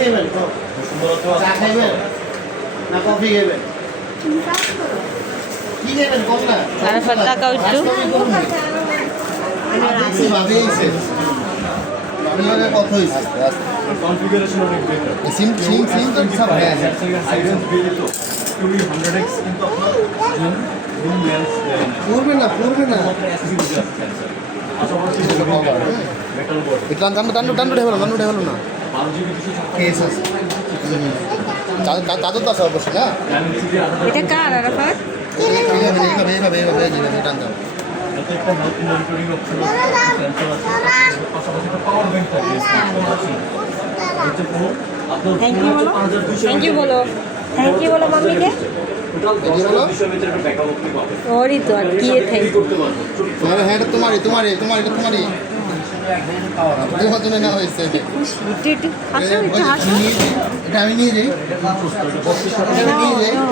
খাইবেন? চা খাইবেন না কফি খাইবেন? কি খাইবেন কোন না? আরাফাত টাকা একটু ভাবেইছে বাংলাদেশে কত হইছে? কনফিগারেশন অনেক বেটার সিম তো সব হয়ে আছে। সাইলেন্স দিয়ে দিত তুমি 100x কিন্তু আপনার জুম লেন্স দেয় না পড়বে না মেটাল বোর্ড দান্ডু ঢেবেলো না 12 জিবি কিছু কেস আছে চাদর তো আছে অবশ্যই না গ্যালাক্সি দিয়ে এটা কার আরাফাত? এইভাবে টান দাও। এতে একটা হেলথ মনিটরিং অপশন আছে সেন্সর আছে পাশাপাশি একটা পাওয়ার ব্যাংক থাকবে হচ্ছে ফোন আপনার থ্যাংক ইউ বলো, 5200 থ্যাংক ইউ বলো, থ্যাংক ইউ বলো মাম্মিকে। টোটাল 10 ভিতরে একটা ব্যাকআপ আপনি পাবেন ওরই তো আর কি থ্যাংক ইউ। করতে পারবেন হ্যাঁ এটা তোমারই তোমার জন্য না হয়েছে একটু হাসো, একটু হাসো। এটা আমি নিয়ে যাই নাও, নাও।